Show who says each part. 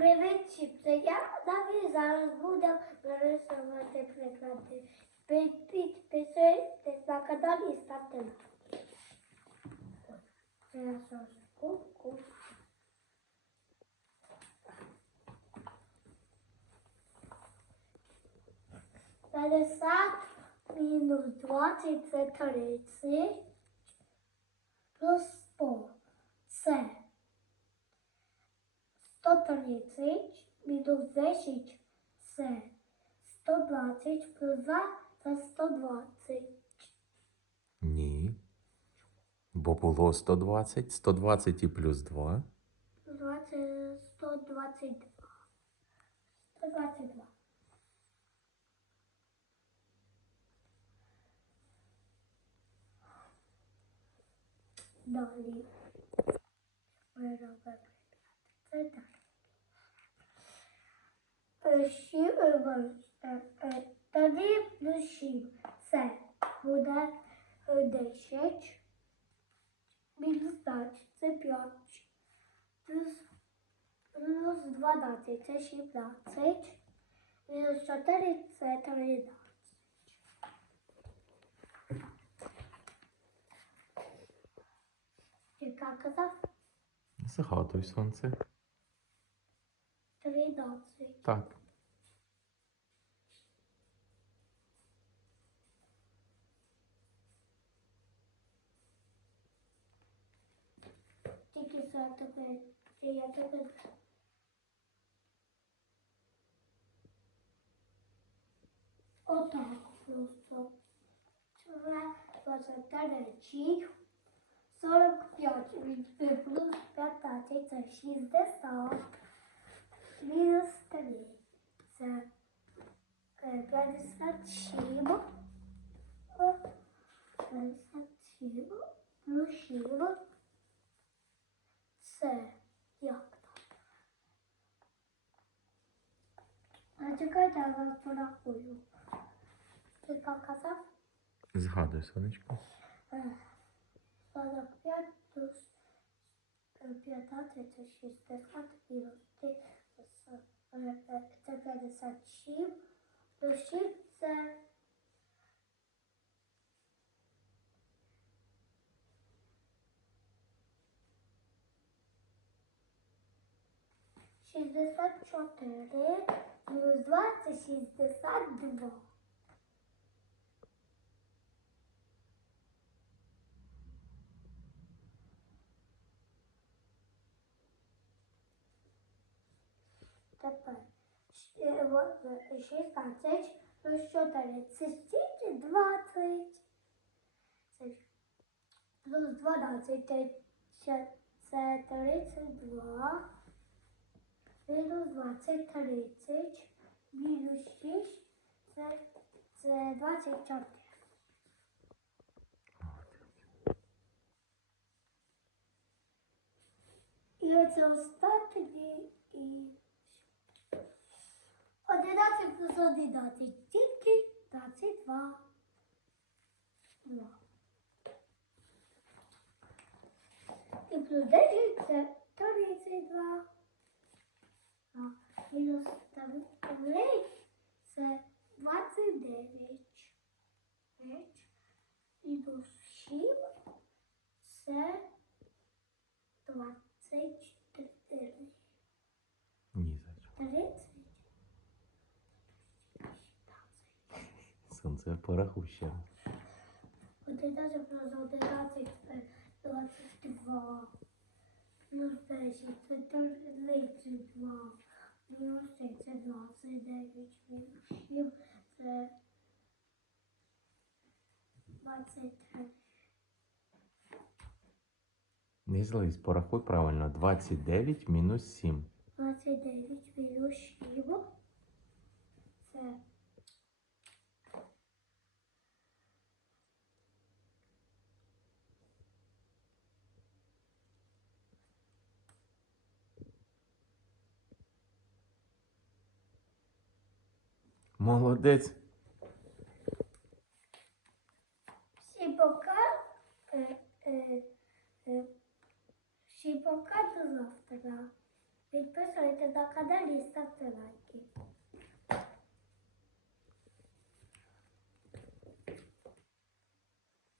Speaker 1: Привіт, чіпси. Я Давид зараз будемо нарисувати приклади. Під- Підписуйтесь на канал і ставте лайк. Я зараз. П'ятдесят мінус двадцять це тридцять. Плюс сто. Це 130 мінус 10 це 120 плюс 2 це 120.
Speaker 2: Ні. Бо було 120, 120 і плюс 2.
Speaker 1: Плюс 2 це 122. 122. Далі. Ми робимо це далі. Сім, е, е, Тоді плюс 7. Це буде е, 10. Мінус 20. Це 5. Плюс, 12. Це 16. Мінус 4. Це 13. Яка казав?
Speaker 2: Згадуй сонце.
Speaker 1: 13.
Speaker 2: Так.
Speaker 1: Тільки за тебе. Я тебе. Отак просто. Це 23. 45 від плюс 15 це 60. Мінус 3. Це е, 57. О, 57 плюс 7. Це як так? А чекайте, я вас порахую. Як казав?
Speaker 2: Згадуй, сонечко.
Speaker 1: Е, 45 плюс е, 15 це 60 мінус 3 це с- е, е, це 57 плюс 6 64 плюс 2 це 62. Тепер 16 плюс 4 це стільки 20. Плюс 12 це 32. Мінус 2 це 30. Мінус 6 це, це 24. І оце останній і 11 плюс 11 тільки 22. Два. І плюс 10 це 32. А мінус 3 це 29. П'ять. Мінус 7 це 24.
Speaker 2: Ні, зайчик.
Speaker 1: 30.
Speaker 2: Сонце порахуй ще раз.
Speaker 1: 11 плюс 11 це 22. Плюс 10 це 32. Мінус 3 це 29. Мінус 7 це 23.
Speaker 2: Не злись, порахуй правильно. 29 мінус 7.
Speaker 1: 29 мінус 7. Це
Speaker 2: Молодець.
Speaker 1: всі пока. Е, е, е, до завтра. Підписуйтесь на канал і ставте лайки.